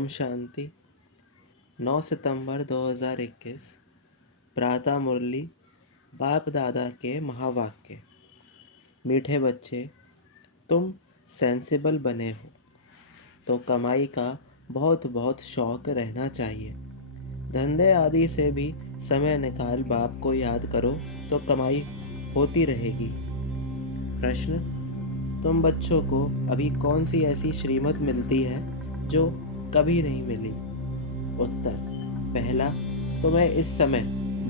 ओम शांति। 9 सितंबर 2021 प्रातः मुरली। बाप दादा के महावाक्य। मीठे बच्चे, तुम सेंसिबल बने हो तो कमाई का बहुत बहुत शौक रहना चाहिए। धंधे आदि से भी समय निकाल बाप को याद करो तो कमाई होती रहेगी। प्रश्न, तुम बच्चों को अभी कौन सी ऐसी श्रीमत मिलती है जो कभी नहीं मिली? उत्तर, पहला, तुम्हें इस समय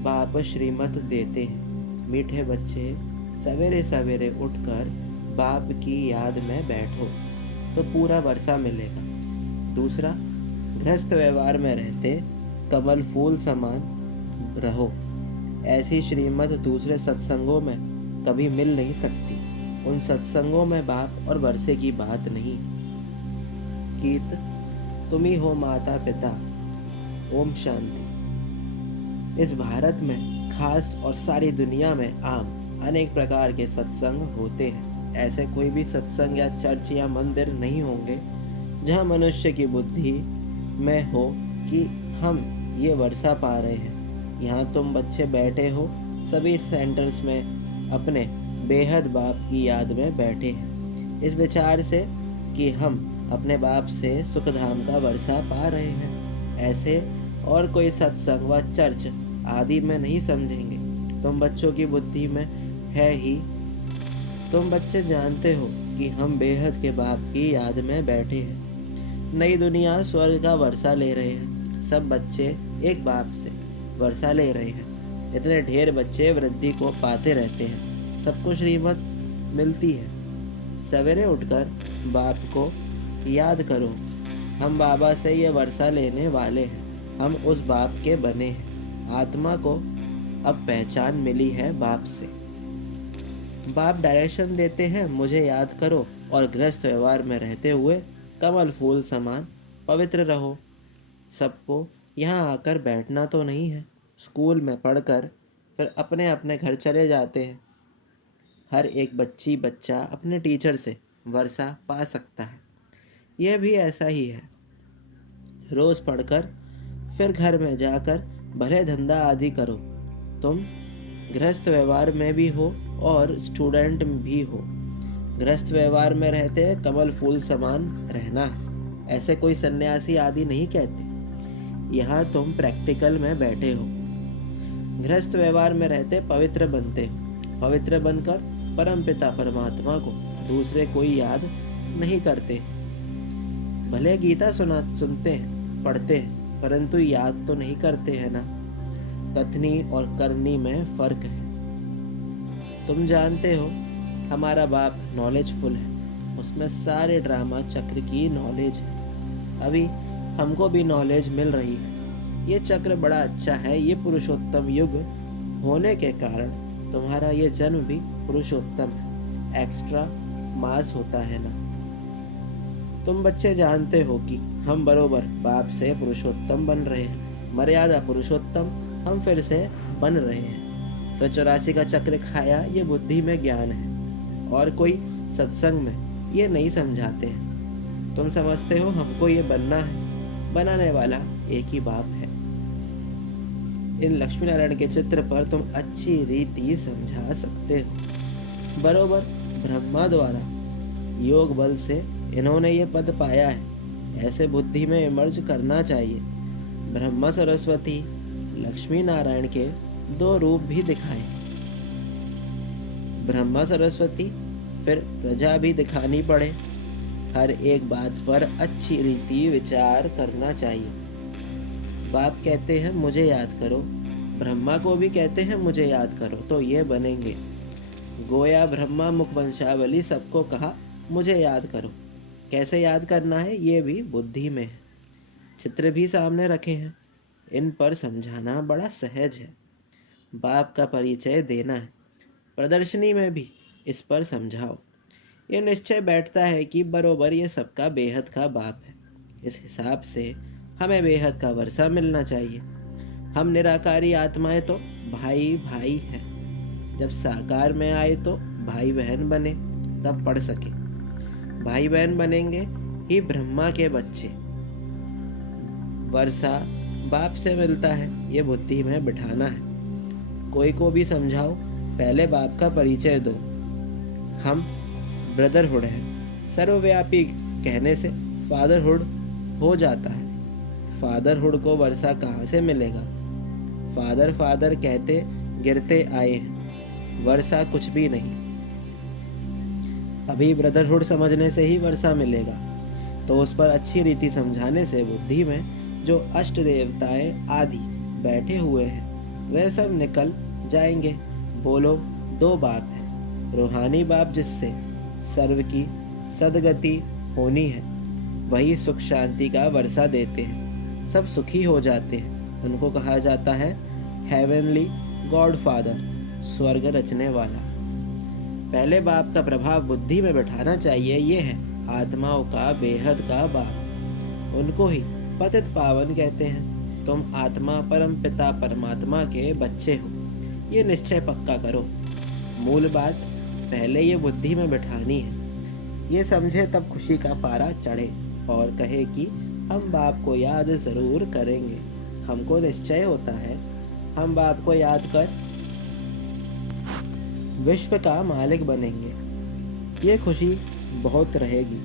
बाप श्रीमत देते हैं। मीठे बच्चे, सवेरे सवेरे उठकर बाप की याद में बैठो तो पूरा वर्षा मिलेगा। दूसरा, गृहस्थ व्यवहार में रहते कमल फूल समान रहो। ऐसी श्रीमत दूसरे सत्संगों में कभी मिल नहीं सकती। उन सत्संगों में बाप और वर्षे की बात नहीं। गीत, तुम ही हो माता पिता। ओम शांति। इस भारत में खास और सारी दुनिया में आम अनेक प्रकार के सत्संग होते हैं। ऐसे कोई भी सत्संग या चर्च या मंदिर नहीं होंगे जहाँ मनुष्य की बुद्धि में हो कि हम ये वर्षा पा रहे हैं। यहाँ तुम बच्चे बैठे हो सभी सेंटर्स में अपने बेहद बाप की याद में बैठे हैं, इस विचार से कि हम अपने बाप से सुखधाम का वर्षा पा रहे हैं। ऐसे और कोई सत्संग व चर्च आदि में नहीं समझेंगे। तुम बच्चों की बुद्धि में है ही। तुम बच्चे जानते हो कि हम बेहद के बाप की याद में बैठे हैं। नई दुनिया स्वर्ग का वर्षा ले रहे हैं। सब बच्चे एक बाप से वर्षा ले रहे हैं। इतने ढेर बच्चे वृद्धि को पाते रहते हैं। सबको श्रीमत मिलती है। सवेरे उठकर बाप को याद करो। हम बाबा से ये वर्षा लेने वाले हैं। हम उस बाप के बने हैं। आत्मा को अब पहचान मिली है बाप से। बाप डायरेक्शन देते हैं, मुझे याद करो और गृहस्थ व्यवहार में रहते हुए कमल फूल समान पवित्र रहो। सबको यहाँ आकर बैठना तो नहीं है। स्कूल में पढ़कर फिर अपने अपने घर चले जाते हैं। हर एक बच्चा अपने टीचर से वर्षा पा सकता है। यह भी ऐसा ही है। रोज़ पढ़कर फिर घर में जाकर भले धंधा आदि करो। तुम गृहस्थ व्यवहार में भी हो और स्टूडेंट भी हो। गृहस्थ व्यवहार में रहते कमल फूल समान रहना है। ऐसे कोई सन्यासी आदि नहीं कहते। यहाँ तुम प्रैक्टिकल में बैठे हो। गृहस्थ व्यवहार में रहते पवित्र बनते हो। पवित्र बनकर परमपिता परमात्मा को दूसरे कोई याद नहीं करते। भले गीता सुनते हैं, पढ़ते हैं, परंतु याद तो नहीं करते हैं ना। कथनी और करनी में फर्क है। तुम जानते हो हमारा बाप नॉलेजफुल है। उसमें सारे ड्रामा चक्र की नॉलेज है। अभी हमको भी नॉलेज मिल रही है। ये चक्र बड़ा अच्छा है। ये पुरुषोत्तम युग होने के कारण तुम्हारा ये जन्म भी पुरुषोत्तम है। एक्स्ट्रा मास होता है ना। तुम बच्चे जानते हो कि हम बरोबर बाप से पुरुषोत्तम बन रहे हैं। मर्यादा पुरुषोत्तम हम फिर से बन रहे हैं। फिर 84 का चक्र खाया, ये बुद्धि में ज्ञान है और कोई सत्संग में ये नहीं समझाते हैं। तुम समझते हो हमको ये बनना है। बनाने वाला एक ही बाप है। इन लक्ष्मी नारायण के चित्र पर तुम अच्छी रीति समझा सकते हो। बरोबर ब्रह्मा द्वारा योग बल से इन्होंने ये पद पाया है। ऐसे बुद्धि में इमर्ज करना चाहिए। ब्रह्मा सरस्वती लक्ष्मी नारायण के दो रूप भी दिखाए। ब्रह्मा सरस्वती फिर प्रजा भी दिखानी पड़े। हर एक बात पर अच्छी रीति विचार करना चाहिए। बाप कहते हैं मुझे याद करो, ब्रह्मा को भी कहते हैं मुझे याद करो, तो ये बनेंगे। गोया ब्रह्मा मुख वंशावली सबको कहा मुझे याद करो। कैसे याद करना है ये भी बुद्धि में है। चित्र भी सामने रखे हैं। इन पर समझाना बड़ा सहज है। बाप का परिचय देना है। प्रदर्शनी में भी इस पर समझाओ। ये निश्चय बैठता है कि बरोबर ये सबका बेहद का बाप है। इस हिसाब से हमें बेहद का वर्षा मिलना चाहिए। हम निराकारी आत्माएं तो भाई भाई हैं। जब साकार में आए तो भाई बहन बने, तब पढ़ सके। भाई बहन बनेंगे ही ब्रह्मा के बच्चे। वर्षा बाप से मिलता है, ये बुद्धि में बिठाना है। कोई को भी समझाओ, पहले बाप का परिचय दो। हम ब्रदरहुड है, सर्वव्यापी कहने से फादरहुड हो जाता है। फादरहुड को वर्षा कहाँ से मिलेगा? फादर फादर कहते गिरते आए हैं, वर्षा कुछ भी नहीं। अभी ब्रदरहुड समझने से ही वर्षा मिलेगा, तो उस पर अच्छी रीति समझाने से बुद्धि में जो अष्ट देवताएं आदि बैठे हुए हैं वह सब निकल जाएंगे। बोलो, दो बाप है, रूहानी बाप जिससे सर्व की सदगति होनी है, वही सुख शांति का वर्षा देते हैं, सब सुखी हो जाते हैं। उनको कहा जाता है हेवनली गॉड फादर, स्वर्ग रचने वाला। पहले बाप का प्रभाव बुद्धि में बैठाना चाहिए। ये है आत्माओं का बेहद का बाप, उनको ही पतित पावन कहते हैं। तुम आत्मा परम पिता परमात्मा के बच्चे हो, ये निश्चय पक्का करो। मूल बात पहले ये बुद्धि में बिठानी है। ये समझे तब खुशी का पारा चढ़े और कहे कि हम बाप को याद जरूर करेंगे। हमको निश्चय होता है हम बाप को याद कर विश्व का मालिक बनेंगे। ये खुशी बहुत रहेगी।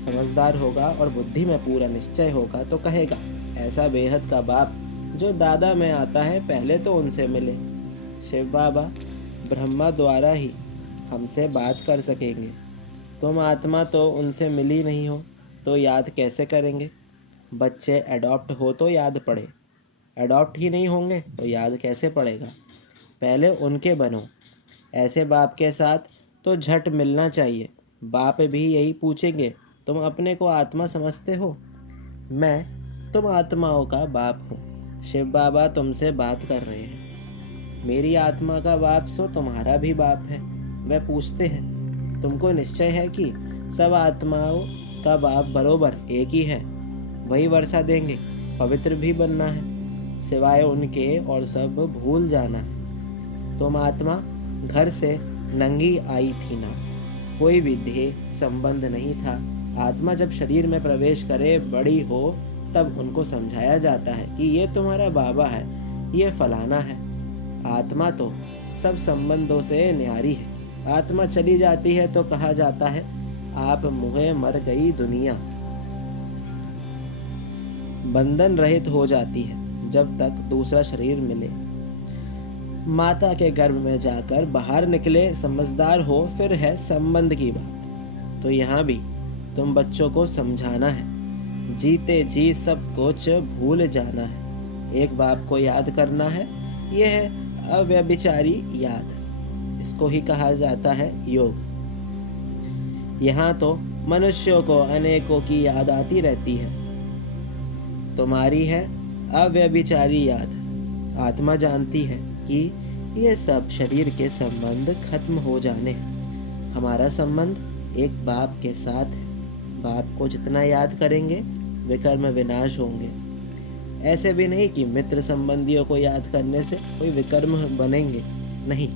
समझदार होगा और बुद्धि में पूरा निश्चय होगा तो कहेगा, ऐसा बेहद का बाप जो दादा में आता है, पहले तो उनसे मिले। शिव बाबा ब्रह्मा द्वारा ही हमसे बात कर सकेंगे। तुम आत्मा तो उनसे मिली नहीं हो तो याद कैसे करेंगे? बच्चे एडॉप्ट हो तो याद पड़े, एडॉप्ट ही नहीं होंगे तो याद कैसे पड़ेगा? पहले उनके बनो। ऐसे बाप के साथ तो झट मिलना चाहिए। बाप भी यही पूछेंगे, तुम अपने को आत्मा समझते हो? मैं तुम आत्माओं का बाप हूँ। शिव बाबा तुमसे बात कर रहे हैं। मेरी आत्मा का बाप सो तुम्हारा भी बाप है। वह पूछते हैं, तुमको निश्चय है कि सब आत्माओं का बाप बरोबर एक ही है? वही वर्षा देंगे, पवित्र भी बनना है, सिवाय उनके और सब भूल जाना है। तुम आत्मा घर से नंगी आई थी ना, कोई भी ध्येय संबंध नहीं था। आत्मा जब शरीर में प्रवेश करे, बड़ी हो, तब उनको समझाया जाता है कि ये तुम्हारा बाबा है, ये फलाना है। आत्मा तो सब संबंधों से न्यारी है। आत्मा चली जाती है तो कहा जाता है, आप मुहे मर गई दुनिया। बंधन रहित हो जाती है जब तक दूसरा शरीर मिले। माता के गर्भ में जाकर बाहर निकले, समझदार हो, फिर है संबंध की बात। तो यहाँ भी तुम बच्चों को समझाना है, जीते जी सब कुछ भूल जाना है, एक बाप को याद करना है। यह है अव्यभिचारी याद, इसको ही कहा जाता है योग। यहाँ तो मनुष्यों को अनेकों की याद आती रहती है। तुम्हारी है अव्यभिचारी याद। आत्मा जानती है कि ये सब शरीर के संबंध खत्म हो जाने हैं। हमारा संबंध एक बाप के साथ है। बाप को जितना याद करेंगे विकर्म विनाश होंगे। ऐसे भी नहीं कि मित्र संबंधियों को याद करने से कोई विकर्म बनेंगे, नहीं।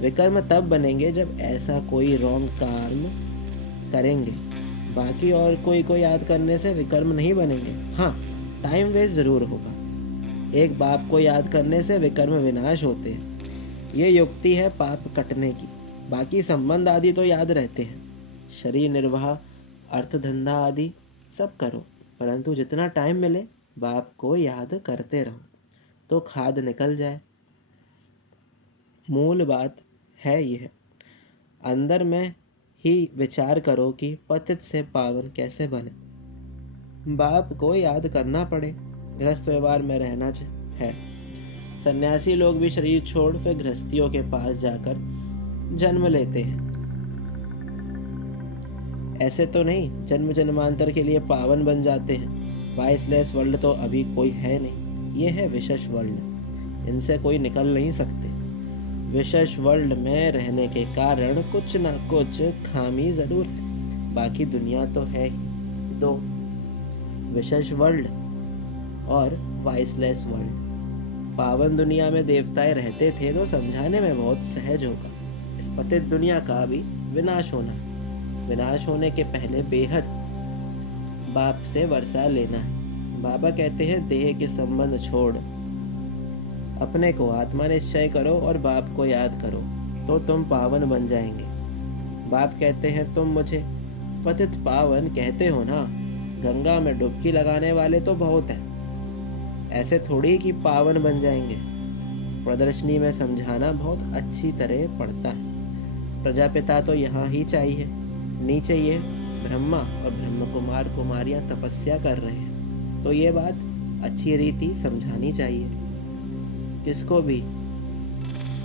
विकर्म तब बनेंगे जब ऐसा कोई रॉन्ग कर्म करेंगे। बाकी और कोई को याद करने से विकर्म नहीं बनेंगे। हाँ, टाइम वेस्ट जरूर होगा। एक बाप को याद करने से विकर्म विनाश होते हैं। ये युक्ति है पाप कटने की। बाकी संबंध आदि तो याद रहते हैं। शरीर निर्वाह, अर्थ धंधा आदि सब करो, परंतु जितना टाइम मिले बाप को याद करते रहो तो खाद निकल जाए। मूल बात है यह। अंदर में ही विचार करो कि पतित से पावन कैसे बने। बाप को याद करना पड़े। गृहस्थ व्यवहार में रहना है। सन्यासी लोग भी शरीर छोड़ फिर गृहस्थियों के पास जाकर जन्म लेते हैं। ऐसे तो नहीं जन्म जन्मांतर के लिए पावन बन जाते हैं। वाइसलेस वर्ल्ड तो अभी कोई है नहीं। ये है विशेष वर्ल्ड, इनसे कोई निकल नहीं सकते। विशेष वर्ल्ड में रहने के कारण कुछ ना कुछ खामी जरूर है। बाकी दुनिया तो है ही दो, विशेष वर्ल्ड और वाइसलेस वर्ल्ड। पावन दुनिया में देवताएं रहते थे तो समझाने में बहुत सहज होगा। इस पतित दुनिया का भी विनाश होना है। विनाश होने के पहले बेहद बाप से वर्षा लेना है। बाबा कहते हैं देह के संबंध छोड़, अपने को आत्मा निश्चय करो और बाप को याद करो तो तुम पावन बन जाएंगे। बाप कहते हैं तुम मुझे पतित पावन कहते हो ना, गंगा में डुबकी लगाने वाले तो बहुत हैं, ऐसे थोड़ी कि पावन बन जाएंगे। प्रदर्शनी में समझाना बहुत अच्छी तरह पड़ता है। प्रजापिता तो यहाँ ही चाहिए, नीचे ये ब्रह्मा और ब्रह्म कुमार कुमारियाँ तपस्या कर रहे हैं, तो ये बात अच्छी रीति समझानी चाहिए। किसको भी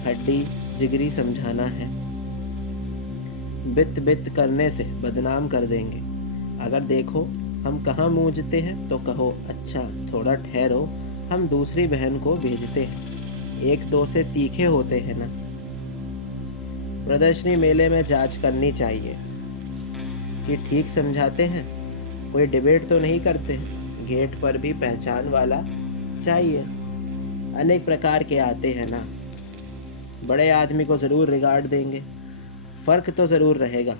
हड्डी जिगरी समझाना है, बित बित करने से बदनाम कर देंगे। अगर देखो हम कहाँ मूंझते हैं तो कहो अच्छा थोड़ा ठहरो, हम दूसरी बहन को भेजते हैं, एक दो से तीखे होते हैं ना। प्रदर्शनी मेले में जांच करनी चाहिए कि ठीक समझाते हैं, कोई डिबेट तो नहीं करते हैं। गेट पर भी पहचान वाला चाहिए, अनेक प्रकार के आते हैं ना। बड़े आदमी को ज़रूर रिगार्ड देंगे, फ़र्क तो ज़रूर रहेगा।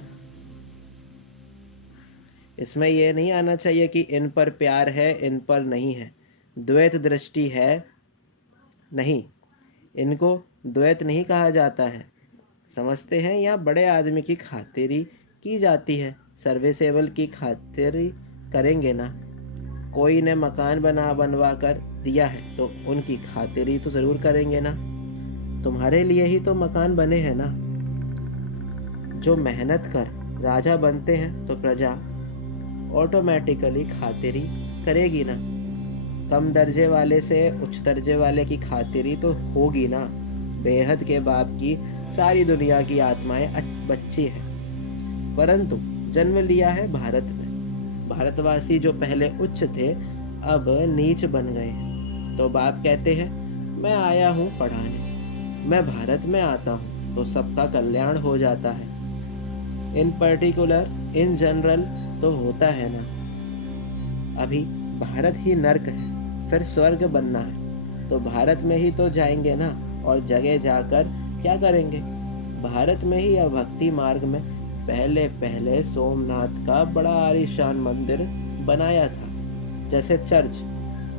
इसमें यह नहीं आना चाहिए कि इन पर प्यार है इन पर नहीं है, द्वैत दृष्टि है नहीं, इनको द्वैत नहीं कहा जाता है। समझते हैं यहाँ बड़े आदमी की खातिरी की जाती है, सर्विसेबल की खातिरी करेंगे ना। कोई ने मकान बनवा कर दिया है तो उनकी खातिरी तो ज़रूर करेंगे ना। तुम्हारे लिए ही तो मकान बने हैं ना। जो मेहनत कर राजा बनते हैं तो प्रजा ऑटोमेटिकली खातिरी करेगी ना। कम दर्जे वाले से उच्च दर्जे वाले की खातिरी तो होगी ना। बेहद के बाप की सारी दुनिया की आत्माएं बच्ची हैं, परंतु जन्म लिया है भारत में। भारतवासी जो पहले उच्च थे अब नीच बन गए हैं, तो बाप कहते हैं मैं आया हूँ पढ़ाने, मैं भारत में आता हूँ तो सबका कल्याण हो जाता है। इन पर्टिकुलर इन जनरल तो होता है ना। अभी भारत ही नर्क है, फिर स्वर्ग बनना है तो भारत में ही तो जाएंगे ना। और जगह जाकर क्या करेंगे? भारत में ही या भक्ति मार्ग में पहले पहले सोमनाथ का बड़ा आलीशान मंदिर बनाया था। जैसे चर्च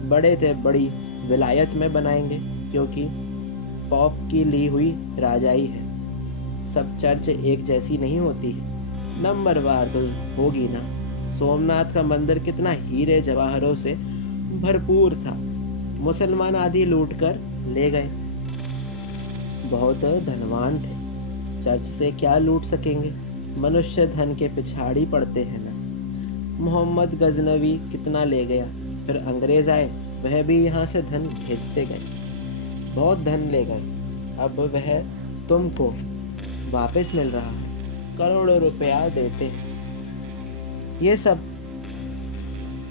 बड़े थे बड़ी विलायत में बनाएंगे, क्योंकि पॉप की ली हुई राजाई है। सब चर्च एक जैसी नहीं होती है, नंबरवार तो होगी ना। सोमनाथ का मंदिर कितना हीरे जवाहरों से भरपूर था, मुसलमान आदि लूटकर ले गए। बहुत धनवान थे, चर्च से क्या लूट सकेंगे? मनुष्य धन के पिछाड़ी पड़ते हैं ना। मोहम्मद गजनवी कितना ले गया, फिर अंग्रेज आए, वह भी यहाँ से धन भेजते गए, बहुत धन ले गए। अब वह तुमको वापस मिल रहा है, करोड़ों रुपया देते हैं। ये सब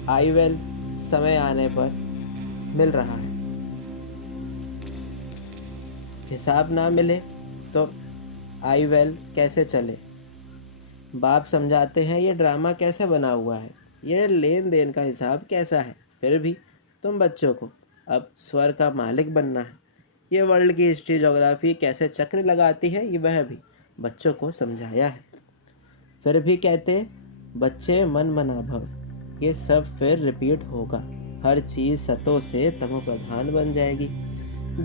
आई वेल समय आने पर मिल रहा है। हिसाब ना मिले तो आई वेल कैसे चले? बाप समझाते हैं ये ड्रामा कैसे बना हुआ है, ये लेन देन का हिसाब कैसा है। फिर भी तुम बच्चों को अब स्वर का मालिक बनना है। ये वर्ल्ड की हिस्ट्री ज्योग्राफी कैसे चक्र लगाती है ये वह भी बच्चों को समझाया है। फिर भी कहते बच्चे मन मना भव, ये सब फिर रिपीट होगा। हर चीज़ सतों से तमो प्रधान बन जाएगी।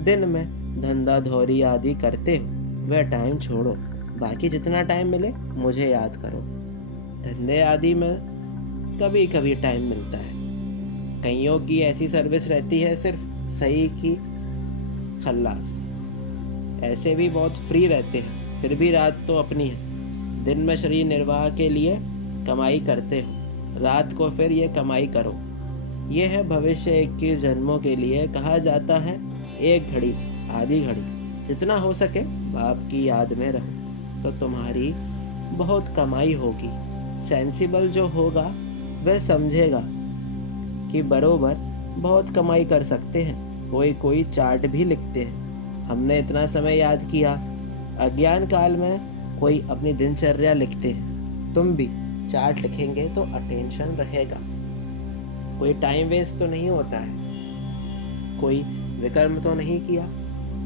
दिन में धंधा धौरी आदि करते हो वह टाइम छोड़ो, बाकी जितना टाइम मिले मुझे याद करो। धंधे आदि में कभी कभी टाइम मिलता है, कईयों की ऐसी सर्विस रहती है सिर्फ सही की खल्लास, ऐसे भी बहुत फ्री रहते हैं। फिर भी रात तो अपनी है। दिन में शरीर निर्वाह के लिए कमाई करते हो, रात को फिर ये कमाई करो। ये है भविष्य 21 जन्मों के लिए। कहा जाता है एक घड़ी आधी घड़ी, जितना हो सके बाप की याद में रहो तो तुम्हारी बहुत कमाई होगी। सेंसिबल जो होगा वह समझेगा कि बरोबर बहुत कमाई कर सकते हैं। कोई चार्ट भी लिखते हैं, हमने इतना समय याद किया। अज्ञान काल में कोई अपनी दिनचर्या लिखते हैं, तुम भी चार्ट लिखेंगे तो अटेंशन रहेगा। कोई टाइम वेस्ट तो नहीं होता है, कोई विकर्म तो नहीं किया।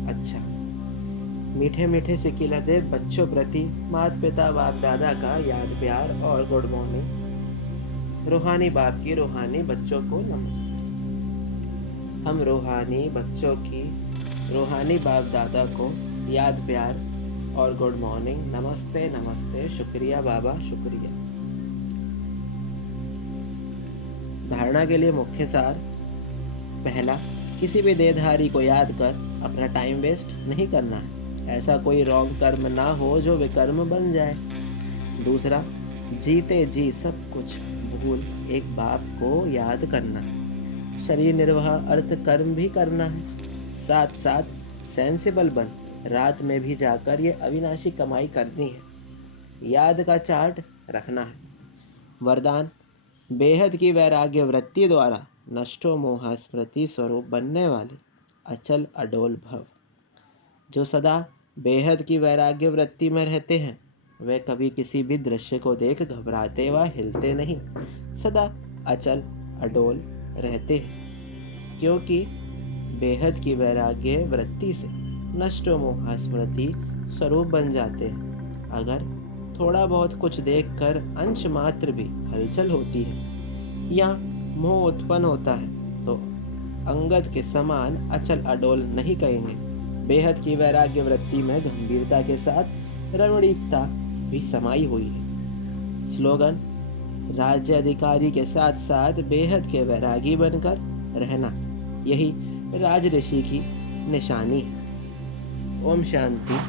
अच्छा, मीठे मीठे सिकिलते बच्चों प्रति माता पिता बाप दादा का याद प्यार और गुड मॉर्निंग। रूहानी बाप की रूहानी बच्चों को नमस्ते। हम रूहानी बच्चों की रूहानी बाप दादा को याद प्यार और गुड मॉर्निंग, नमस्ते नमस्ते, शुक्रिया बाबा शुक्रिया। धारणा के लिए मुख्य सार। पहला, किसी भी देहधारी को याद कर अपना टाइम वेस्ट नहीं करना है। ऐसा कोई रॉन्ग कर्म ना हो जो विकर्म बन जाए। दूसरा, जीते जी सब कुछ भूल एक बाप को याद करना है। शरीर निर्वाह अर्थ कर्म भी करना है। साथ साथ सेंसिबल बन रात में भी जाकर ये अविनाशी कमाई करनी है। याद का चार्ट रखना है। वरदान, बेहद की वैराग्य वृत्ति द्वारा नष्टो मोह स्मृति स्वरूप बनने वाले अचल अडोल भव। जो सदा बेहद की वैराग्य वृत्ति में रहते हैं वे कभी किसी भी दृश्य को देख घबराते व हिलते नहीं, सदा अचल अडोल रहते हैं, क्योंकि बेहद की वैराग्य वृत्ति से नष्टो मोह स्मृति स्वरूप बन जाते हैं। अगर थोड़ा बहुत कुछ देखकर अंश मात्र भी हलचल होती है या मोह उत्पन्न होता है तो अंगद के समान अचल अडोल नहीं कहेंगे। बेहद की वैराग्य वृत्ति में गंभीरता के साथ रमणीकता भी समाई हुई है। स्लोगन, राज्य अधिकारी के साथ साथ बेहद के वैरागी बनकर रहना, यही राज ऋषि की निशानी है। ओम शांति।